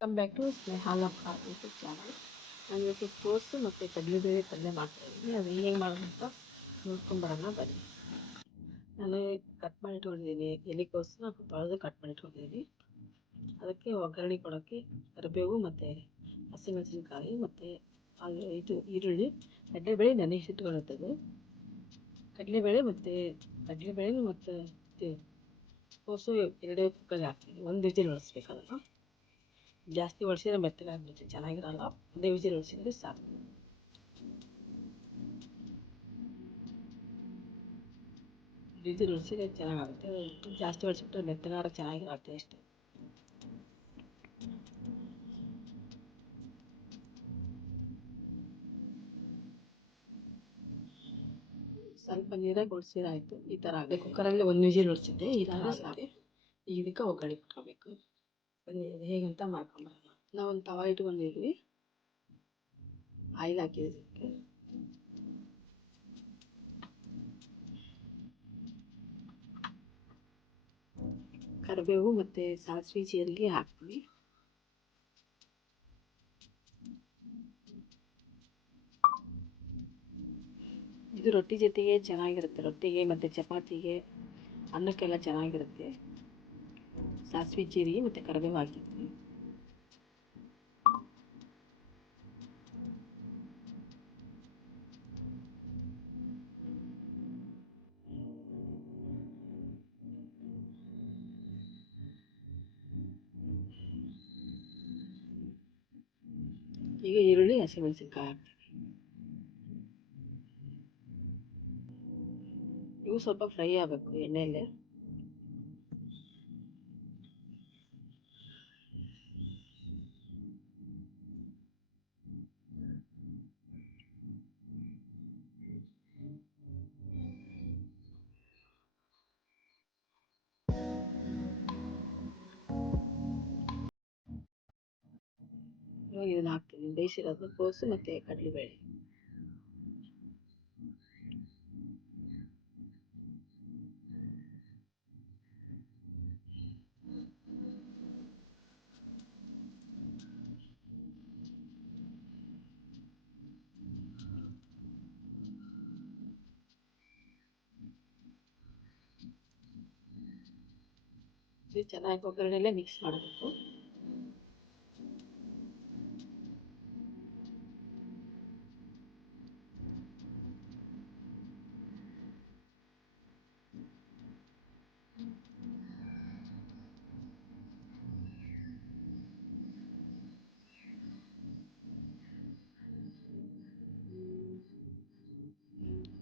Come back to Snehalakka YouTube channel. ನಾನು ಇವತ್ತು ಕೋಸು ಮತ್ತು ಕಡಲೆಬೇಳೆ ಪಲ್ಯ ಮಾಡ್ತಾಯಿದ್ದೀನಿ. ಅದು ಹೇಗೆ ಮಾಡೋದು ಅಂತ ನೋಡ್ಕೊಂಬರೋಣ ಬನ್ನಿ. ನಾನು ಕಟ್ ಮಾಡಿ ಇಟ್ಕೊಂಡಿದ್ದೀನಿ ಎಲೆಕೋಸನ್ನ ತೊಳೆದು ಕಟ್ ಮಾಡಿ ಇಟ್ಕೊಂಡಿದ್ದೀನಿ. ಅದಕ್ಕೆ ಒಗ್ಗರಣೆ ಕೊಡೋಕ್ಕೆ ಕರಿಬೇವು ಮತ್ತು ಹಸಿಮೆಣಸಿನ್ಕಾಯಿ ಮತ್ತು ಇದು ಈರುಳ್ಳಿ, ಕಡಲೆಬೇಳೆ ನೆನೆಸಿಟ್ಕೊಂಡಿರ್ತದೆ. ಕಡಲೆಬೇಳೆ ಮತ್ತು ಕೋಸು ಎರಡೇ ಕುಕ್ಕರ್ಗೆ ಹಾಕ್ತೀನಿ. ಒಂದು ವಿಜಿಲ್ ಹೊಡಿಸ್ಬೇಕು ಅದನ್ನು. ಜಾಸ್ತಿ ಹೊಡ್ಸಿದ್ರೆ ಮೆತ್ತಗಾಗ್ಬಿಡುತ್ತೆ, ಚೆನ್ನಾಗಿರಲ್ಲ. ಒಂದೇ ವಿಜಿಲ್ ಹೊಡ್ಸಿದ್ರೆ ಸಾಕು. ವಿಜಿಲ್ ಹೊಡ್ಸಿದ್ರೆ ಚೆನ್ನಾಗಾಗುತ್ತೆ. ಜಾಸ್ತಿ ಹೊಡ್ಸ್ಬಿಟ್ರೆ ಮೆತ್ತಗಾರ ಚೆನ್ನಾಗಿರೋ ಟೇಸ್ಟ್. ಸ್ವಲ್ಪ ನೀರಾಗಿ ಹೊಡ್ಸಿರಾಯ್ತು. ಈ ಥರ ಆಗಿದೆ. ಕುಕ್ಕರಲ್ಲಿ ಒಂದು ವಿಜಿಲ್ ಹೊಡ್ಸಿದ್ದೆ, ಈ ಥರ ಆಗುತ್ತೆ. ಈಗ ಇದಕ್ಕೆ ಒಗ್ಗರಣೆ ಕೊಟ್ಕೋಬೇಕು. ಬನ್ನಿ ಅದು ಹೇಗಂತ ಮಾಡ್ಕೊಂಬರೋಣ. ನಾವು ಒಂದು ತವ ಇಟ್ಕೊಂಡಿದ್ವಿ, ಆಯಿಲ್ ಹಾಕಿದ್ದಕ್ಕೆ ಕರಿಬೇವು ಮತ್ತು ಸಾಸಿವೆ ಜೀರಿಗೆ ಹಾಕ್ತೀವಿ. ಇದು ರೊಟ್ಟಿ ಜೊತೆಗೆ ಚೆನ್ನಾಗಿರುತ್ತೆ. ರೊಟ್ಟಿಗೆ ಮತ್ತು ಚಪಾತಿಗೆ, ಅನ್ನಕ್ಕೆಲ್ಲ ಚೆನ್ನಾಗಿರುತ್ತೆ. ಸಾಸಿವೆ ಜೀರಿಗೆ ಮತ್ತು ಕರಿಬೇವು ಹಾಕಿದ್ವಿ. ಈಗ ಈರುಳ್ಳಿ ಹಸಿಮೆಣಸಿನ್ಕಾಯಿ ಹಾಕ್ತೀವಿ. ಇವು ಸ್ವಲ್ಪ ಫ್ರೈ ಆಗಬೇಕು ಎಣ್ಣೆಯಲ್ಲೇ. ಇವಾಗ ಇದನ್ನು ಹಾಕ್ತೀನಿ, ಬೇಯಿಸಿರೋದು ಕೋಸು ಮತ್ತು ಕಡಲೆಬೇಳೆ. ಇದು ಚೆನ್ನಾಗಿ ಒಗ್ಗರಣೆಲ್ಲೇ ಮಿಕ್ಸ್ ಮಾಡಬೇಕು.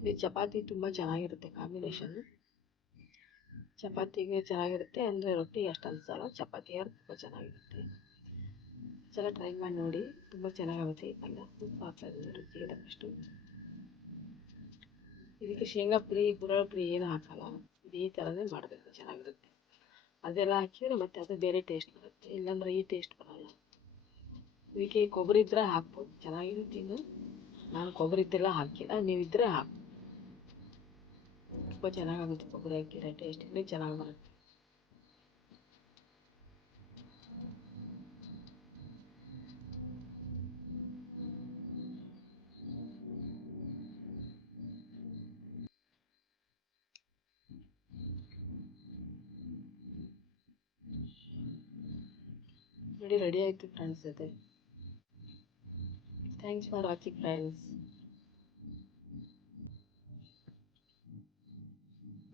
ಇದು ಚಪಾತಿ ತುಂಬ ಚೆನ್ನಾಗಿರುತ್ತೆ ಕಾಂಬಿನೇಷನ್. ಚಪಾತಿಗೆ ಚೆನ್ನಾಗಿರುತ್ತೆ, ಅಂದರೆ ರೊಟ್ಟಿಗೆ ಅಷ್ಟು ಅನಿಸಲ್ಲ, ಚಪಾತಿಗೆ ತುಂಬ ಚೆನ್ನಾಗಿರುತ್ತೆ. ಸಲ ಟ್ರೈ ಮಾಡಿ ನೋಡಿ, ತುಂಬ ಚೆನ್ನಾಗಾಗುತ್ತೆ. ಈ ಪಲ್ಯ ಉಪ್ಪು ಹಾಕೋದು ರುಚಿಗೆ ತಕ್ಕಷ್ಟು. ಇದಕ್ಕೆ ಶೇಂಗಾ ಪುಡಿ, ಗುರಳ ಪುಡಿ ಏನು ಹಾಕಲ್ಲ. ಇದು ಈ ಥರನೇ ಮಾಡಬೇಕು, ಚೆನ್ನಾಗಿರುತ್ತೆ. ಅದೆಲ್ಲ ಹಾಕಿದರೆ ಮತ್ತೆ ಅದು ಬೇರೆ ಟೇಸ್ಟ್ ಬರುತ್ತೆ, ಇಲ್ಲಾಂದ್ರೆ ಈ ಟೇಸ್ಟ್ ಬರೋಲ್ಲ. ಇದಕ್ಕೆ ಕೊಬ್ಬರಿ ಇದ್ದರೆ ಹಾಕ್ಬೋದು, ಚೆನ್ನಾಗಿರುತ್ತೆ. ಇನ್ನು ನಾನು ಕೊಬ್ಬರಿ ಇದ್ದೆಲ್ಲ ಹಾಕಿಲ್ಲ, ನೀವಿದ್ದರೆ ಹಾಕಿ. ತುಂಬ ಚೆನ್ನಾಗಾಗುತ್ತೆ ಕೊಬ್ಬರಿ ಹಾಕಿದ್ರೆ, ಟೇಸ್ಟ್ ಇನ್ನೂ ಚೆನ್ನಾಗಿ ಬರುತ್ತೆ. ನೋಡಿ ರೆಡಿ ಆಯಿತು ಫ್ರೆಂಡ್ಸ್. ಜೊತೆ ಥ್ಯಾಂಕ್ಸ್ ಫಾರ್ ವಾಚಿಂಗ್ ಫ್ರೆಂಡ್ಸ್.